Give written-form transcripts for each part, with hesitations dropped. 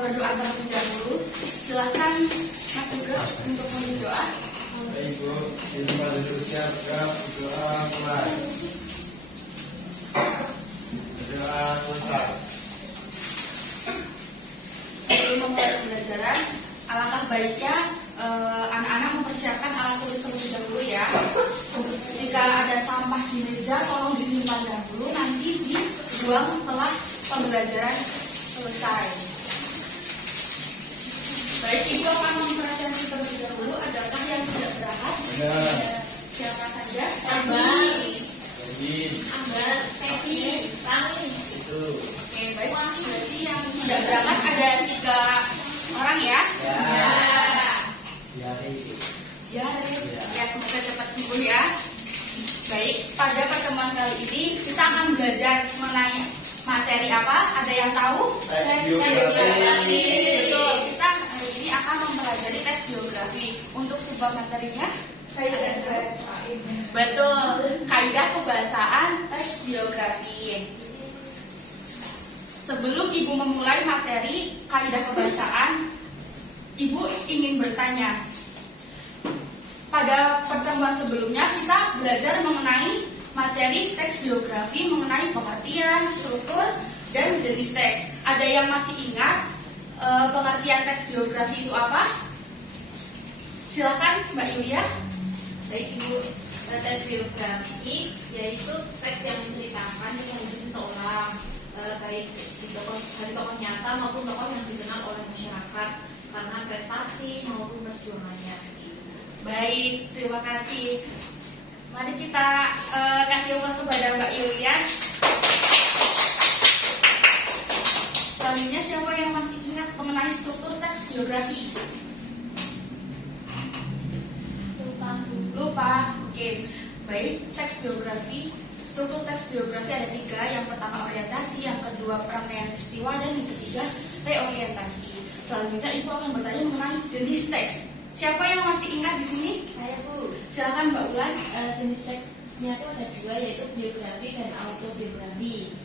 berdoa terlebih dahulu. Silakan Mas Sugeng untuk berdoa. Baik Bu, di tempat duduk siap, berdoa mulai. Berdoa selesai. Sebelum memulai pembelajaran, alangkah baiknya anak-anak mempersiapkan alat tulis terlebih dahulu ya. Jika ada sampah di meja, tolong disimpan dahulu, nanti dibuang setelah pembelajaran selesai. Baik, Ibu akan memperhatikan terlebih dahulu. Adakah yang tidak berangkat? Siapa saja? Ambar, Pepi, Itu. Oke, baik. Berarti yang tidak berangkat ada 3 orang ya? Ya, semoga cepat sembuh ya. Baik, pada pertemuan kali ini kita akan belajar mengenai materi apa? Ada yang tahu? Teks biografi. Betul, kita hari ini akan mempelajari teks biografi. Untuk sebuah materinya, kaidah kebahasaan. Betul, kaidah kebahasaan teks biografi. Sebelum Ibu memulai materi kaidah kebahasaan, Ibu ingin bertanya. Pada pertemuan sebelumnya kita belajar mengenai materi teks biografi, mengenai pengertian, struktur, dan jenis teks. Ada yang masih ingat pengertian teks biografi itu apa? Silakan Mbak Yulia. baik Ibu, teks biografi yaitu teks yang menceritakan kisah hidup seseorang, baik dari tokoh nyata maupun tokoh yang dikenal oleh masyarakat karena prestasi maupun perjuangannya. Baik, terima kasih. Mari kita kasih upah kepada Mbak Yulia. Selanjutnya siapa yang masih ingat mengenai struktur teks biografi? Lupa. Oke. Baik, teks biografi. Struktur teks biografi ada 3. Yang pertama orientasi, yang kedua rangkaian peristiwa, dan yang ketiga reorientasi. Selanjutnya Ibu akan bertanya mengenai jenis teks. Siapa yang masih ingat di sini? Saya Bu, Silakan Mbak Ulan. jenis teksnya itu ada 2 yaitu biografi dan autobiografi.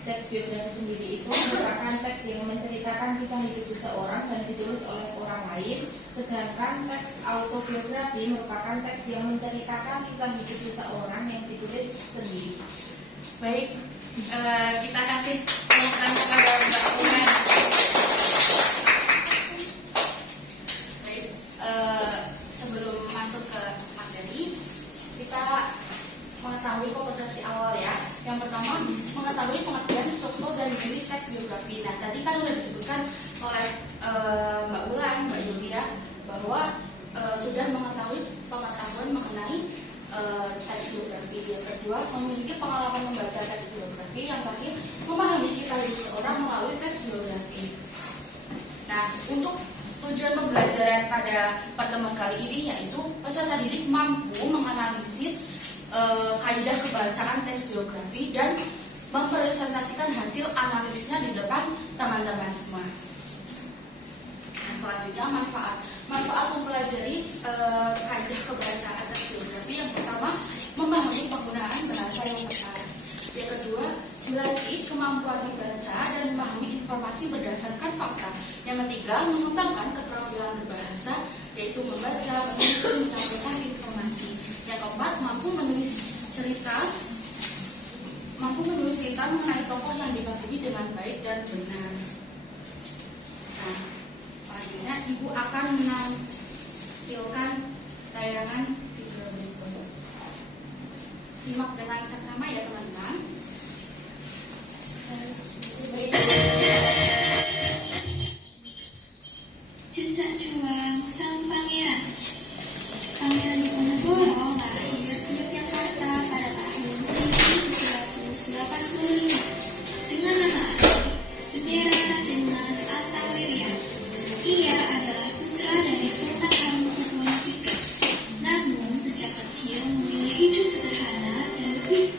Teks biografi sendiri itu merupakan teks yang menceritakan kisah hidup seseorang dan ditulis oleh orang lain, sedangkan teks autobiografi merupakan teks yang menceritakan kisah hidup seseorang yang ditulis sendiri. Baik, kita kasih tepuk tangan kepada Mbak Ulan. Baik, sebelum masuk ke materi, kita mengetahui kompetensi awal ya. Yang pertama, mengetahui pengertian struktur dan jenis teks biografi. Nah, tadi kan sudah disebutkan oleh Mbak Ulan, Mbak Yulia, bahwa sudah mengetahui pengetahuan mengenai teks biografi. Yang kedua, memiliki pengalaman membaca teks biografi. Yang terakhir, memahami kisah hidup seseorang melalui teks biografi. Nah, untuk tujuan pembelajaran pada pertemuan kali ini yaitu peserta didik mampu menganalisis kaidah kebahasaan teks biografi dan mempresentasikan hasil analisisnya di depan teman-teman semua. Nah, selanjutnya manfaat mempelajari kaidah kebahasaan teks biografi. Yang pertama, memahami penggunaan bahasa yang tepat. Yang kedua, dilatih kemampuan membaca dan memahami informasi berdasarkan fakta. Yang ketiga, mengembangkan keterampilan berbahasa, yaitu membaca, menulis, menyampaikan informasi. Yang keempat, mampu menulis cerita mengenai tokoh yang dikagumi dengan baik dan benar. Nah, selanjutnya Ibu akan menampilkan tayangan video berikut. Simak dengan seksama ya teman-teman. Jejak juang sang pangeran. Pangeran Diponegoro lahir di Yogyakarta pada tahun 1785 dengan nama Bendera Dimas Attawirya. Ia adalah putra dari Sultan Hamengkubuwono III. Namun sejak kecil memilih hidup sederhana dan lebih.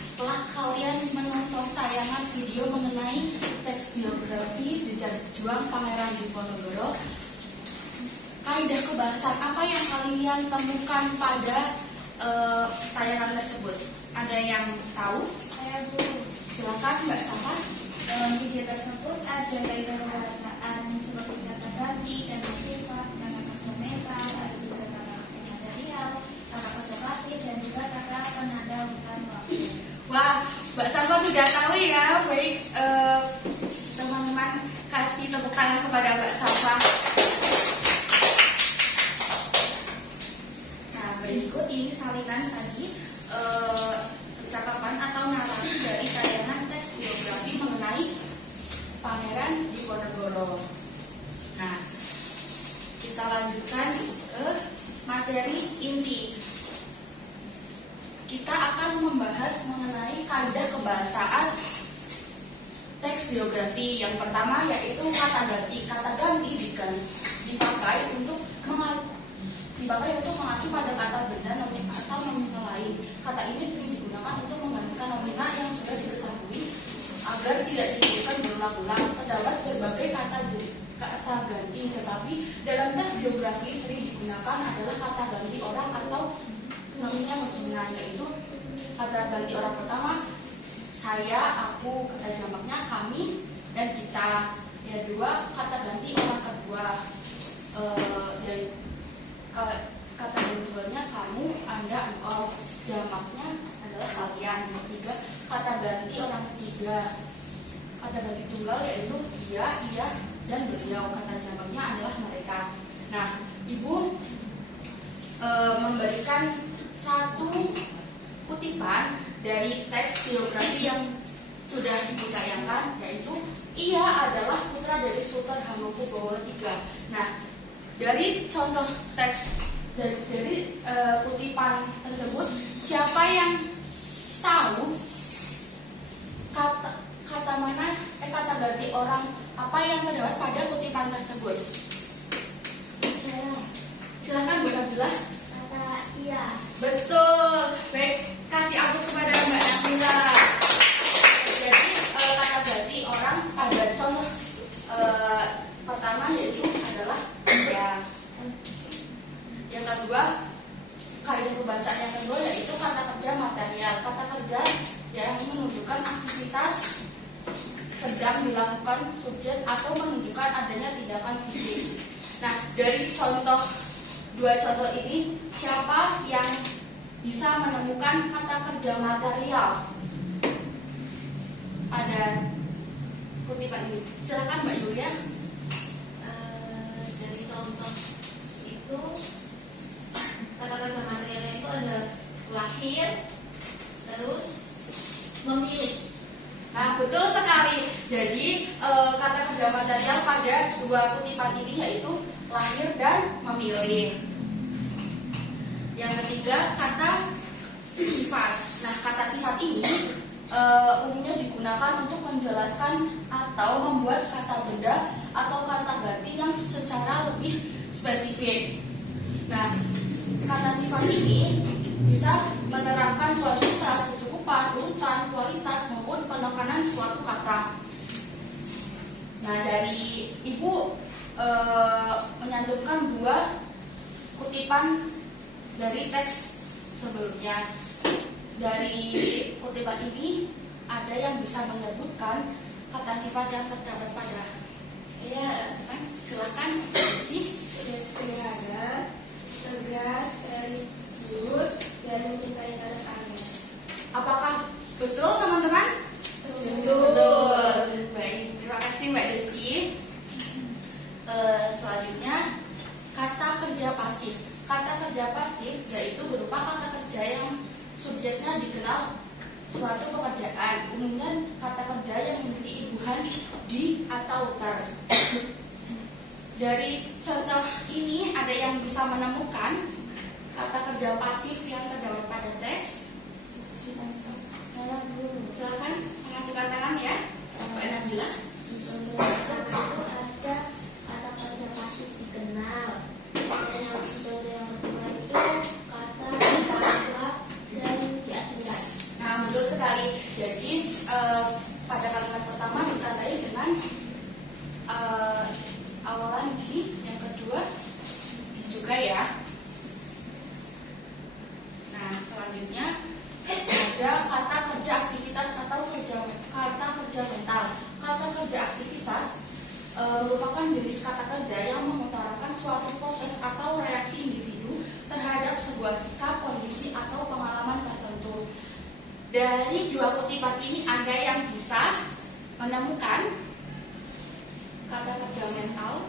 Setelah kalian menonton tayangan video mengenai teks biografi Jejak Juang Pangeran Diponegoro, kaidah kebahasaan apa yang kalian temukan pada tayangan tersebut? Ada yang tahu? Saya Bu, Silakan Mbak Safa. dalam video tersebut ada kaitan kebahasaan seperti kata ganti, kata sifat, kata kerja metal, ada juga kata kerja material, kata kerja pasif, dan juga kata penanda bukan waktu. Wah, Mbak Safa sudah tahu ya. Baik, teman-teman kasih tepuk tangan kepada Mbak Safa. Nah, berikut ini salinan tadi percakapan atau narasi dari tayangan teks biografi mengenai pameran Diponegoro. Nah, kita lanjutkan ke materi inti. Kita akan membahas mengenai kaidah kebahasaan teks biografi. Yang pertama yaitu kata ganti. Kata ganti dipakai untuk mengacu pada kata benda atau nominal lain. Kata ini sering digunakan untuk menggantikan nominal yang sudah diketahui agar tidak disebutkan berulang-ulang. Terdapat berbagai kata ganti, tetapi dalam teks biografi sering digunakan adalah kata ganti orang atau nominal sebenarnya, yaitu kata ganti orang pertama saya, aku, kata jamaknya kami dan kita. Yang kedua kata ganti orang kedua, kata gantinya kamu, anda, engkau, jamaknya adalah kalian. Yang ketiga kata ganti orang ketiga, kata ganti tunggal yaitu dia, ia, dan beliau. Kata jamaknya adalah mereka. Nah, Ibu memberikan satu kutipan dari teks biografi yang sudah ditayangkan, yaitu ia adalah putra dari Sultan Hamengkubuwono III. Nah, dari contoh teks dari kutipan tersebut, siapa yang tahu kata mana kata ganti orang apa yang terdapat pada kutipan tersebut? Saya Silahkan Bu Nabila. kata iya. Betul. Baik, kasih aplaus kepada Mbak Nabila. Jadi kata ganti orang pada contoh pertama yaitu adalah ya. Yang kedua, kaidah kebahasaan yang kedua yaitu kata kerja material. Kata kerja yang menunjukkan aktivitas sedang dilakukan subjek atau menunjukkan adanya tindakan fisik. Nah, dari dua contoh ini, siapa yang bisa menemukan kata kerja material pada kutipan ini? Silakan Mbak Yulia. Dari contoh itu kata kerja materialnya itu ada lahir, terus memilih. Nah, betul sekali. Jadi kata kerja material pada dua kutipan ini yaitu lahir dan memilih. Yang ketiga kata sifat. Nah, kata sifat ini umumnya digunakan untuk menjelaskan atau membuat kata benda atau kata ganti yang secara lebih spesifik. Nah, kata sifat ini bisa menerangkan kualitas, kecukupan, urutan, kualitas maupun penekanan suatu kata. Nah, dari Ibu menyantumkan dua kutipan dari teks sebelumnya. Dari kutipan ini ada yang bisa menyebutkan kata sifat yang terdapat pada silakan isi. Sederhana, tegas, religius, dan mencintai tanah air. Apakah betul teman-teman? Betul. Baik, terima kasih Mbak Desi. Selanjutnya kata kerja pasif. Kata kerja pasif yaitu berupa kata kerja yang subjeknya dikenal suatu pekerjaan. Umumnya kata kerja yang memiliki imbuhan di atau ter. Dari contoh ini ada yang bisa menemukan kata kerja pasif yang terdapat pada teks? Saya guru. Silakan mengajukan tangan ya, Mbak Nabila. Di contoh pertama itu ada kata kerja pasif dikenal. Dan yang contoh yang kedua itu kata ditangkap dan diasingkan. Nah, betul sekali. Jadi pada kalimat pertama ditandai dengan awalan di, yang kedua juga ya. Nah, Dari dua kutipan ini ada yang bisa menemukan kata kerja mental?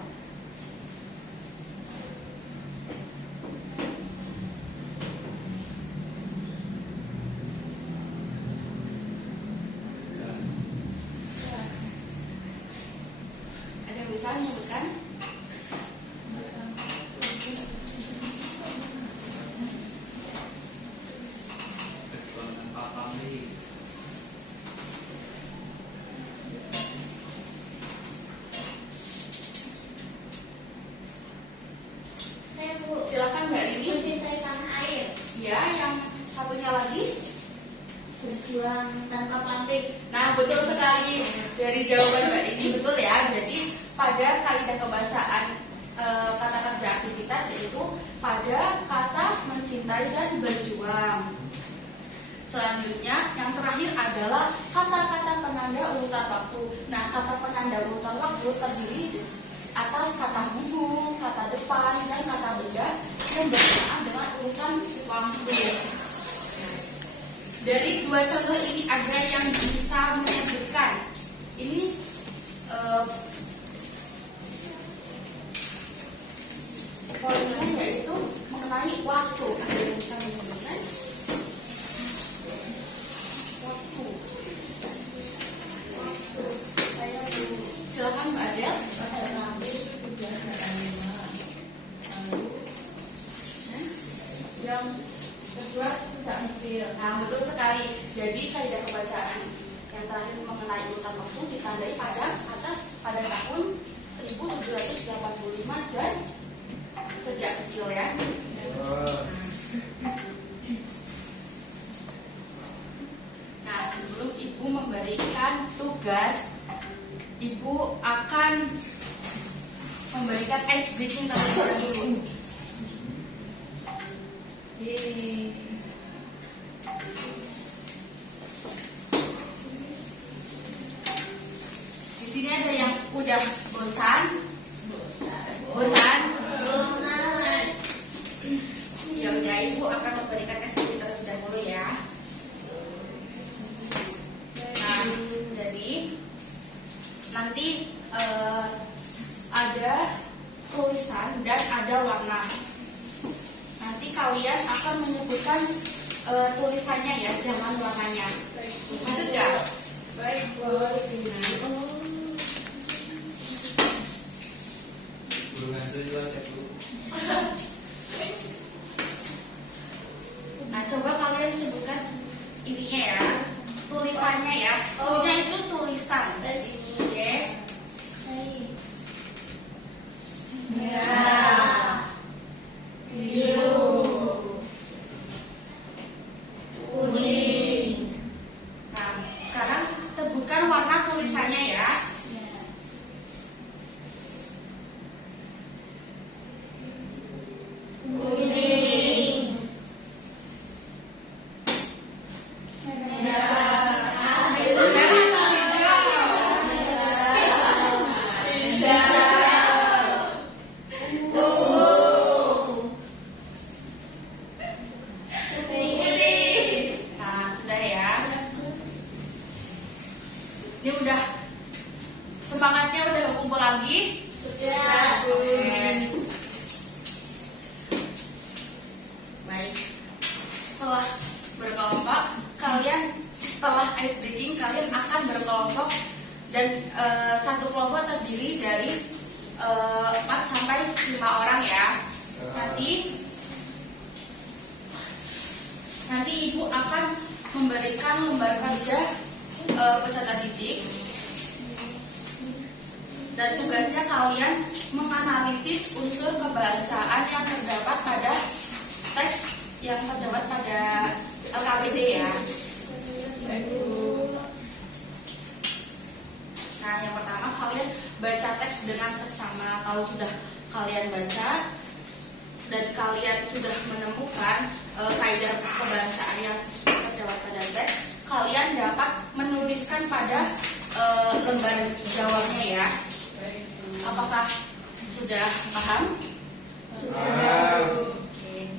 Ada yang bisa menyebutkan? Saya Bu. Silakan Mbak Lili. Mencintai tanah air. Ya, yang satunya lagi. Berjuang tanpa pamrih. Nah, betul sekali dari jawaban Mbak ini, betul ya. Jadi pada kaidah kebahasaan kata kerja aktivitas yaitu pada kata mencintai dan berjuang. Selanjutnya yang terakhir adalah kata-kata penanda urutan waktu. Nah, kata penanda urutan waktu terdiri atas kata hubung, kata depan, dan kata benda yang berkenaan dengan urutan waktu. Dari dua contoh ini ada yang bisa menyebutkan. Ini poinnya yaitu mengenai waktu. Ada yang bisa menyebutkan waktu. Saya Bu. Silakan Mbak Adel. Pada habis sudah ada 5. Lalu yang kedua sejak kecil. Nah, betul sekali. Jadi kaidah kebahasaan yang terakhir mengenai urutan waktu ditandai pada kata pada tahun 1785 dan sejak kecil ya. Nah, sebelum Ibu memberikan tugas, Ibu akan memberikan ice breaking terlebih dahulu. Di sini ada yang udah bosan. Ya udah, Ibu akan memberikan SPP terlebih dahulu ya. Nah, jadi nanti ada tulisan dan ada warna. Nanti kalian akan menyebutkan tulisannya ya, jangan warnanya. Maksud nggak? Baik, Bu. Nah, coba kalian sebutkan ininya ya, tulisannya ya. Ininya itu tulisan. Oke. Merah, biru, kuning, Nah, sekarang sebutkan warna tulisannya ya. kuning, merah, Nah, sudah ya. Ini udah semangatnya udah kumpul lagi. sudah. Oke. Baik. Setelah berkelompok, kalian setelah ice breaking kalian akan berkelompok dan satu kelompok terdiri dari 4 sampai 5 orang ya. Nanti Ibu akan memberikan lembar kerja peserta didik dan tugasnya kalian menganalisis unsur kebahasaan yang terdapat pada teks yang terdapat pada LKPD ya. Nah, yang pertama kalian baca teks dengan seksama. Kalau sudah kalian baca dan kalian sudah menemukan kaidah kebahasaan yang terdapat pada teks, kalian dapat menuliskan pada lembar jawabnya ya. Apakah sudah paham? Oke.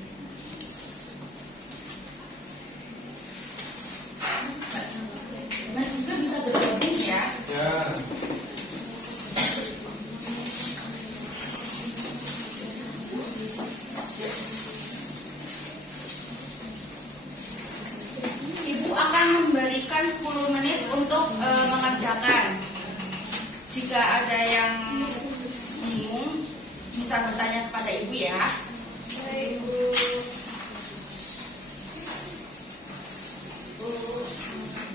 waktukan 10 menit untuk mengerjakan. Jika ada yang bingung, bisa bertanya kepada Ibu ya. Ibu.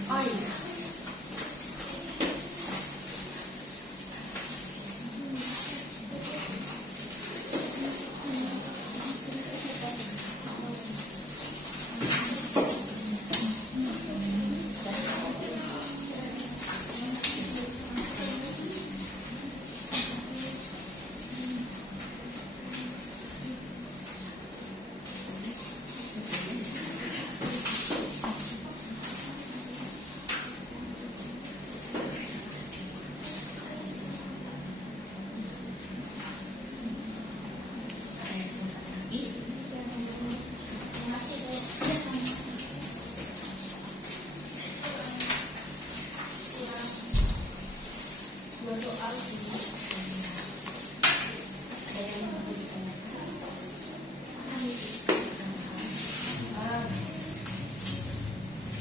Oh iya.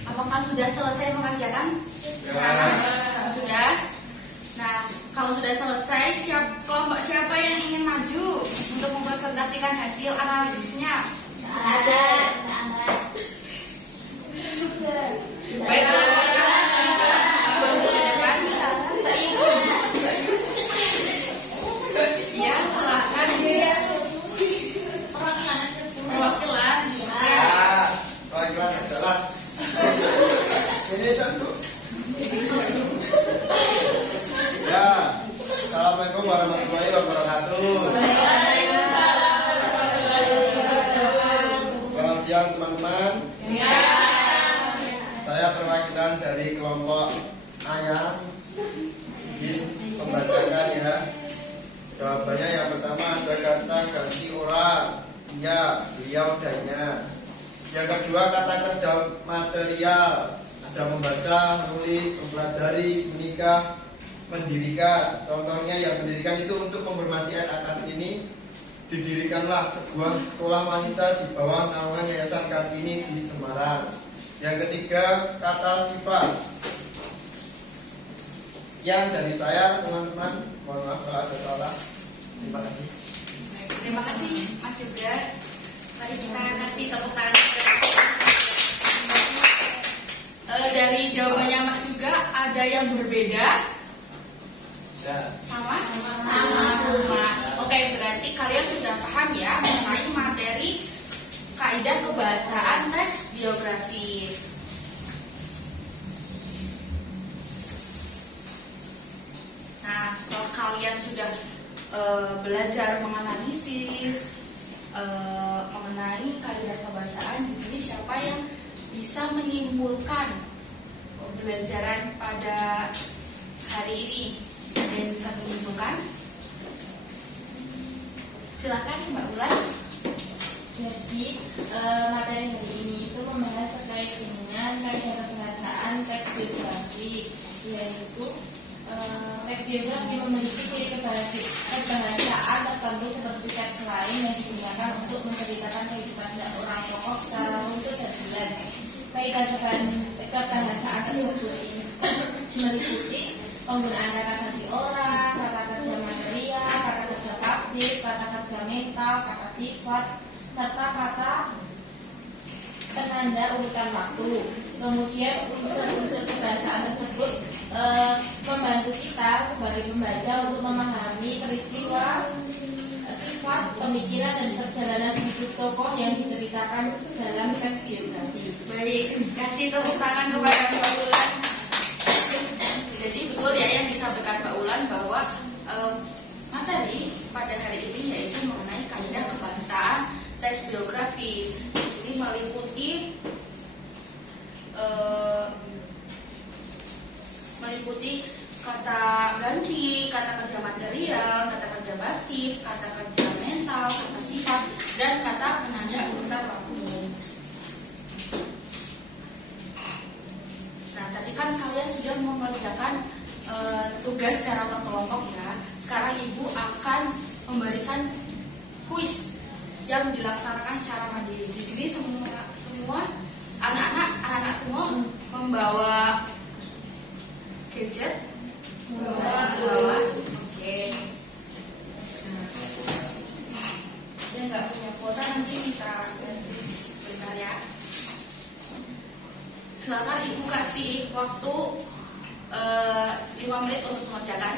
Apakah sudah selesai mengerjakan? Sudah. Nah, kalau sudah selesai, kelompok siapa yang ingin maju untuk mempresentasikan hasil analisisnya? Ada. Baik, kelompok yang depan. Ya, silakan. Perwakilan. Perwakilan adalah ini satu. Ya, assalamualaikum warahmatullahi wabarakatuh. Selamat siang teman-teman. Saya perwakilan dari kelompok ayam. Izin membacakan ya. Jawabannya yang pertama ada kata ganti orang. Iya, beliau dannya. Yang kedua kata kerja material. Ada membaca, menulis, mempelajari, menikah, mendirikan. Contohnya yang mendirikan itu untuk menghormati anak Kartini. Didirikanlah sebuah sekolah wanita di bawah naungan Yayasan Kartini di Semarang. Yang ketiga kata sifat. Sekian dari saya teman-teman. Mohon maaf kalau ada salah. Terima kasih. Terima kasih Mas Yuda. Mari kita kasih tepuk tangan. Dari jawabannya Mas juga ada yang berbeda? Ya. Sama? Sama. Oke, berarti kalian sudah paham ya mengenai materi kaidah kebahasaan teks biografi. Nah, setelah kalian sudah belajar menganalisis mengenai kaidah kebahasaan, di sini siapa yang bisa menyimpulkan pembelajaran pada hari ini? Ada yang bisa menyimpulkan? Silakan Mbak Ulan. Jadi materi hari ini itu membahas terkait dengan kaidah kebahasaan teks biografi, yaitu teks biografi memiliki ciri kebahasaan tertentu seperti teks lain yang digunakan untuk menceritakan kehidupan seorang tokoh secara runtut dan jelas. Kaidah kebahasaan tersebut meliputi penggunaan kata ganti orang, kata kerja material, kata kerja pasif, kata kerja mental, kata sifat, serta kata penanda urutan waktu. Kemudian unsur-unsur kebahasaan tersebut membantu kita sebagai pembaca untuk memahami peristiwa, sifat, pemikiran, dan perjalanan hidup tokoh yang diceritakan dalam teks biografi. Baik, kasih tepuk tangan kepada Mbak Ulan. Jadi betul ya yang disampaikan Mbak Ulan bahwa materi pada hari ini yaitu mengenai kaidah kebahasaan teks biografi. Di sini meliputi kata ganti, kata kerja material, kata kerja pasif, kata kerja mental, kata sifat, dan kata penanda urutan waktu. Nah, tadi kan kalian sudah mengerjakan tugas secara berkelompok ya. Sekarang Ibu akan memberikan kuis yang dilaksanakan secara mandiri. Di sini semua anak-anak semua membawa gadget? Membawa. Oke. Dia nggak punya kuota, nanti minta gratis sebentar ya. Silakan ibu kasih waktu 5 menit untuk mengerjakan.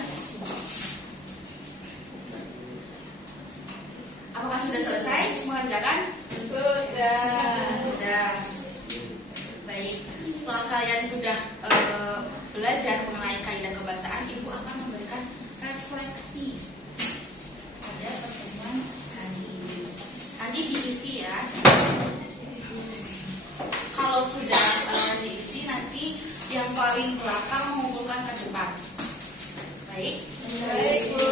Apakah sudah selesai mengerjakan? Sudah. Baik. Setelah kalian sudah belajar mengenai kaidah kebahasaan, ibu akan memberikan refleksi pada pertemuan hari ini. Nanti diisi ya. Kalau sudah diisi, nanti yang paling belakang mengumpulkan ke depan. Baik. Baik, Bu.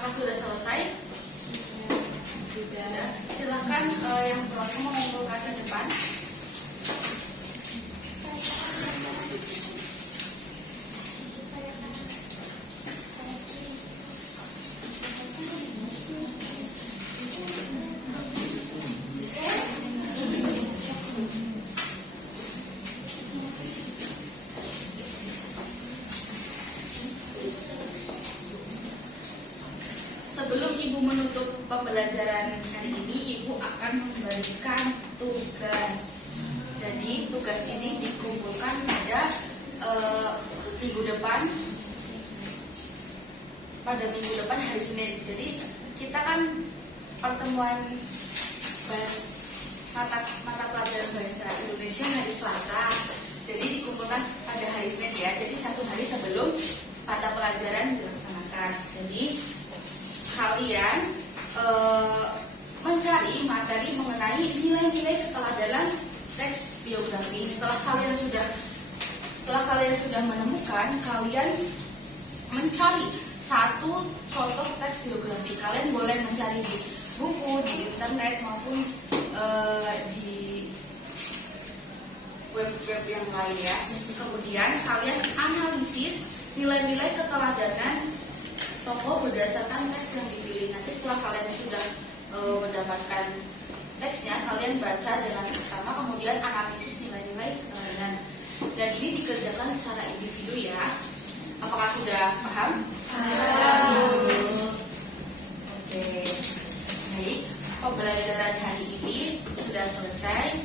Apakah sudah selesai? Sudah. Silakan yang belakang mengumpulkan ke depan. Sebelum ibu menutup pembelajaran hari ini, ibu akan memberikan tugas. Jadi tugas ini dikumpulkan pada minggu depan. Pada minggu depan hari Senin. Jadi kita kan pertemuan mata pelajaran bahasa Indonesia hari Selasa. Jadi dikumpulkan pada hari Senin ya. Jadi 1 hari sebelum mata pelajaran dilaksanakan. Jadi kalian mencari materi mengenai nilai-nilai keteladanan teks biografi. Setelah kalian sudah menemukan, kalian mencari satu contoh teks biografi. Kalian boleh mencari di buku, di internet maupun di web-web yang lain ya. Kemudian kalian analisis nilai-nilai keteladanan tokoh berdasarkan teks yang dipilih. Nanti setelah kalian sudah mendapatkan teksnya, kalian baca dengan seksama, kemudian analisis nilai-nilai keteladanan. Dan ini dikerjakan secara individu ya. Apakah sudah paham? Oke. Baik. Pembelajaran hari ini sudah selesai.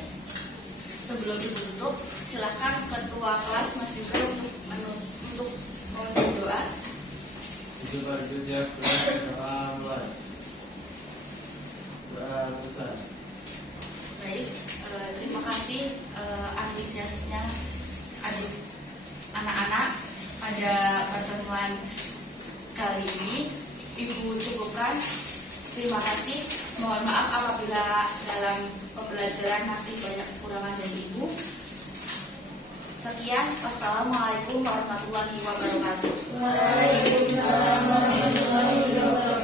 Sebelum ditutup, silakan ketua kelas Mas Yusuf untuk menutup doa. Itu bagus ya, doa selesai. Baik, terima kasih antusiasnya anak-anak pada pertemuan kali ini. Ibu cukupkan. Terima kasih. Mohon maaf apabila dalam pembelajaran masih banyak kekurangan dari Ibu. Sekian, wassalamualaikum warahmatullahi wabarakatuh. Waalaikumsalam warahmatullahi wabarakatuh.